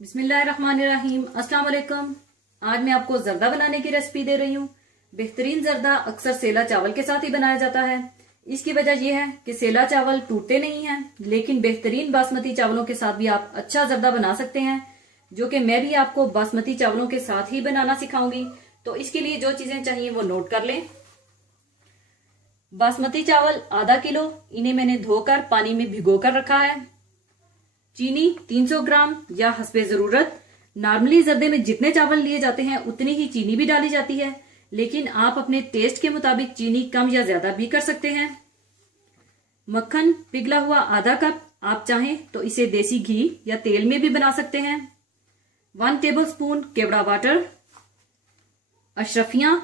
बिस्मिल्लाहिर्रहमानिर्रहीम। अस्सलाम वालेकुम। आज मैं आपको जर्दा बनाने की रेसिपी दे रही हूँ। बेहतरीन जर्दा अक्सर सेला चावल के साथ ही बनाया जाता है। इसकी वजह यह है कि सेला चावल टूटते नहीं हैं, लेकिन बेहतरीन बासमती चावलों के साथ भी आप अच्छा जर्दा बना सकते हैं, जो कि मैं भी आपको बासमती चावलों के साथ ही बनाना सिखाऊंगी। तो इसके लिए जो चीजें चाहिए वो नोट कर लें। बासमती चावल आधा किलो, इन्हें मैंने धोकर पानी में भिगो कर रखा है। चीनी 300 ग्राम या हस्बे जरूरत। नॉर्मली जर्दे में जितने चावल लिए जाते हैं उतनी ही चीनी भी डाली जाती है, लेकिन आप अपने टेस्ट के मुताबिक चीनी कम या ज्यादा भी कर सकते हैं। मक्खन पिघला हुआ आधा कप, आप चाहें तो इसे देसी घी या तेल में भी बना सकते हैं। 1 टेबलस्पून केवड़ा वाटर। अशरफियां,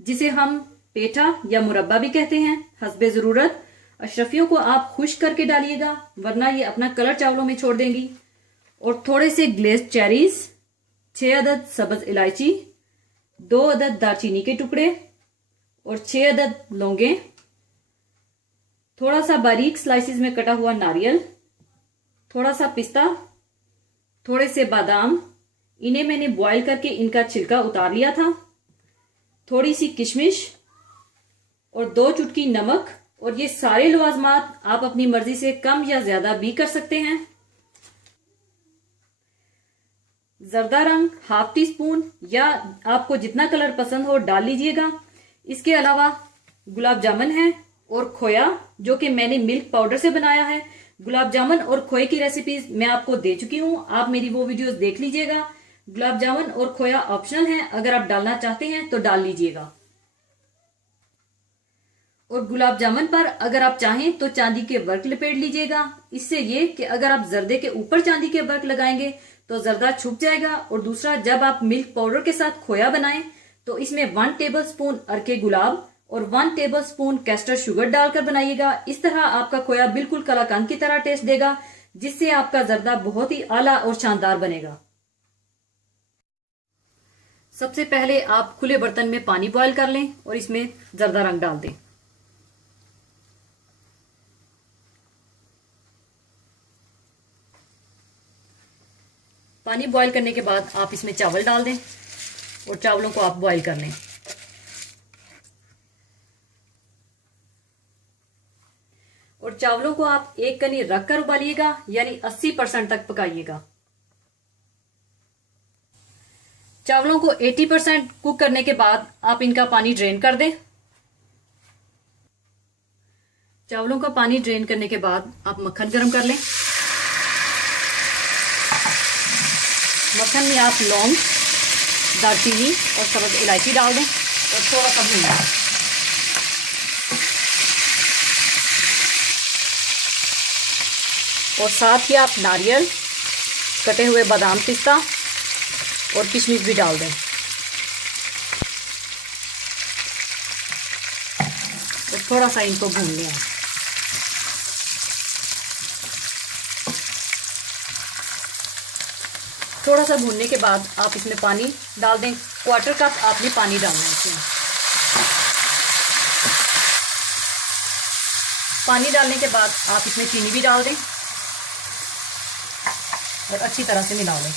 जिसे हम पेठा या मुरब्बा भी कहते हैं, हस्बे जरूरत। अशरफियों को आप खुश्क करके डालिएगा, वरना ये अपना कलर चावलों में छोड़ देंगी। और थोड़े से ग्लेज्ड चेरीज, 6 अदद सब्ज इलायची, 2 अदद दालचीनी के टुकड़े और 6 अदद लौंगे। थोड़ा सा बारीक स्लाइसिस में कटा हुआ नारियल, थोड़ा सा पिस्ता, थोड़े से बादाम, इन्हें मैंने बॉईल करके इनका छिलका उतार लिया था। थोड़ी सी किशमिश और 2 चुटकी नमक। और ये सारे लवाजमात आप अपनी मर्जी से कम या ज्यादा भी कर सकते हैं। जर्दा रंग ½ टीस्पून या आपको जितना कलर पसंद हो डाल लीजिएगा। इसके अलावा गुलाब जामुन है और खोया, जो कि मैंने मिल्क पाउडर से बनाया है। गुलाब जामुन और खोए की रेसिपीज मैं आपको दे चुकी हूं, आप मेरी वो वीडियोस देख लीजिएगा। गुलाब जामुन और खोया ऑप्शनल है, अगर आप डालना चाहते हैं तो डाल लीजिएगा। और गुलाब जामुन पर अगर आप चाहें तो चांदी के वर्क लपेट लीजिएगा। इससे ये कि अगर आप जर्दे के ऊपर चांदी के वर्क लगाएंगे तो जर्दा छुप जाएगा। और दूसरा, जब आप मिल्क पाउडर के साथ खोया बनाएं तो इसमें 1 टेबलस्पून अरके गुलाब और 1 टेबलस्पून कैस्टर शुगर डालकर बनाइएगा। इस तरह आपका खोया बिल्कुल कलाकंद की तरह टेस्ट देगा, जिससे आपका जर्दा बहुत ही आला और शानदार बनेगा। सबसे पहले आप खुले बर्तन में पानी बॉयल कर लें और इसमें जर्दा रंग डाल दें। पानी बॉईल करने के बाद आप इसमें चावल डाल दें और चावलों को आप बॉईल कर लें। और चावलों को आप एक कनी रखकर उबालिएगा, यानी 80% तक पकाइएगा। चावलों को 80% कुक करने के बाद आप इनका पानी ड्रेन कर दें। चावलों का पानी ड्रेन करने के बाद आप मक्खन गरम कर लें। मक्खन में आप लौंग, दालचीनी और सब्ज इलायची डाल दें और थोड़ा सा भून लें। और साथ ही आप नारियल, कटे हुए बादाम, पिस्ता और किशमिश भी डाल दें। और थोड़ा सा इनको भून लें। थोड़ा सा भूनने के बाद आप इसमें पानी डाल दें। 1/4 कप आपने पानी डालना है इसमें। पानी डालने के बाद आप इसमें चीनी भी डाल दें और अच्छी तरह से मिला लें।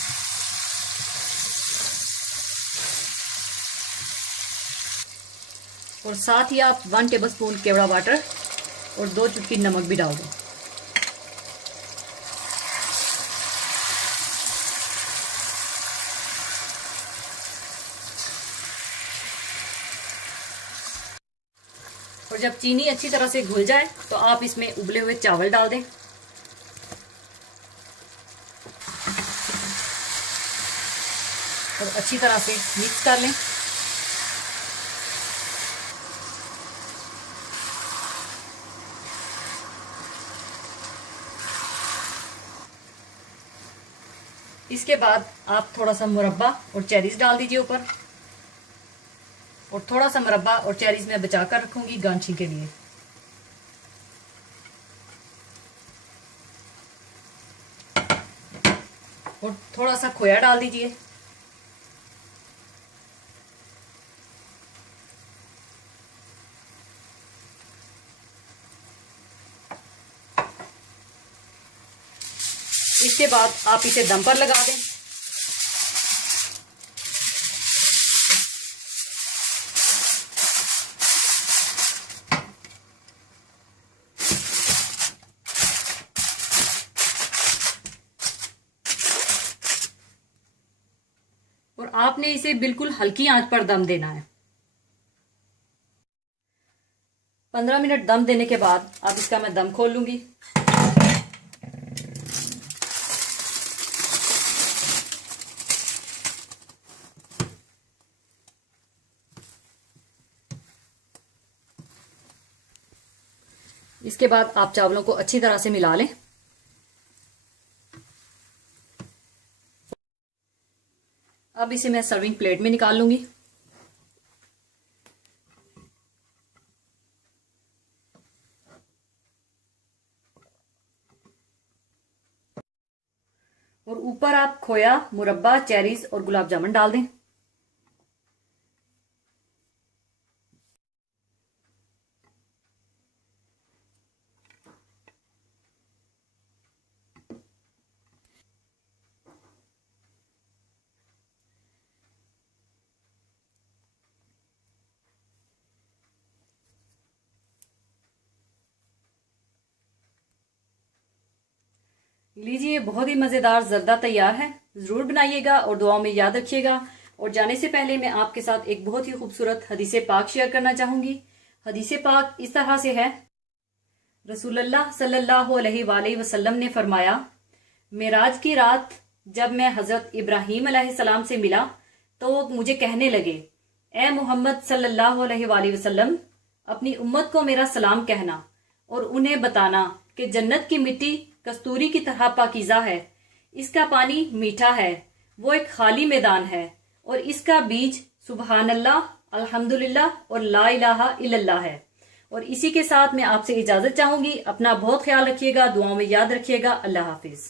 और साथ ही आप 1 टेबलस्पून केवड़ा वाटर और 2 चुटकी नमक भी डाल दें। और जब चीनी अच्छी तरह से घुल जाए तो आप इसमें उबले हुए चावल डाल दें। और अच्छी तरह से मिक्स कर लें। इसके बाद आप थोड़ा सा मुरब्बा और चेरीज डाल दीजिए ऊपर। और थोड़ा सा मुरब्बा और चेरीज मैं बचा कर रखूंगी गांठी के लिए। और थोड़ा सा खोया डाल दीजिए। इसके बाद आप इसे दम पर लगा दें और आपने इसे बिल्कुल हल्की आंच पर दम देना है। 15 मिनट दम देने के बाद अब इसका मैं दम खोल लूंगी। इसके बाद आप चावलों को अच्छी तरह से मिला लें। अब इसे मैं सर्विंग प्लेट में निकाल लूंगी। और ऊपर आप खोया, मुरब्बा, चेरीज और गुलाब जामुन डाल दें। लीजिए, बहुत ही मजेदार जर्दा तैयार है। जरूर बनाइएगा और दुआओं में याद रखिएगा। और जाने से पहले मैं आपके साथ एक बहुत ही खूबसूरत हदीसे पाक शेयर करना चाहूंगी। हदीसे पाक इस तरह से है। रसूलुल्लाह सल्लल्लाहु अलैहि वसल्लम ने फरमाया, मेराज की रात जब मैं हजरत इब्राहीम अलैहिस्सलाम से मिला तो वो मुझे कहने लगे, ए मोहम्मद सल्लल्लाहु अलैहि वसल्लम, अपनी उम्मत को मेरा सलाम कहना और उन्हें बताना कि जन्नत की मिट्टी कस्तूरी की तरह पाकीज़ा है, इसका पानी मीठा है, वो एक खाली मैदान है और इसका बीज सुबहान अल्लाह, अल्हम्दुलिल्लाह और ला इलाहा इल्लल्लाह है। और इसी के साथ मैं आपसे इजाजत चाहूंगी। अपना बहुत ख्याल रखिएगा, दुआओं में याद रखिएगा। अल्लाह हाफिज।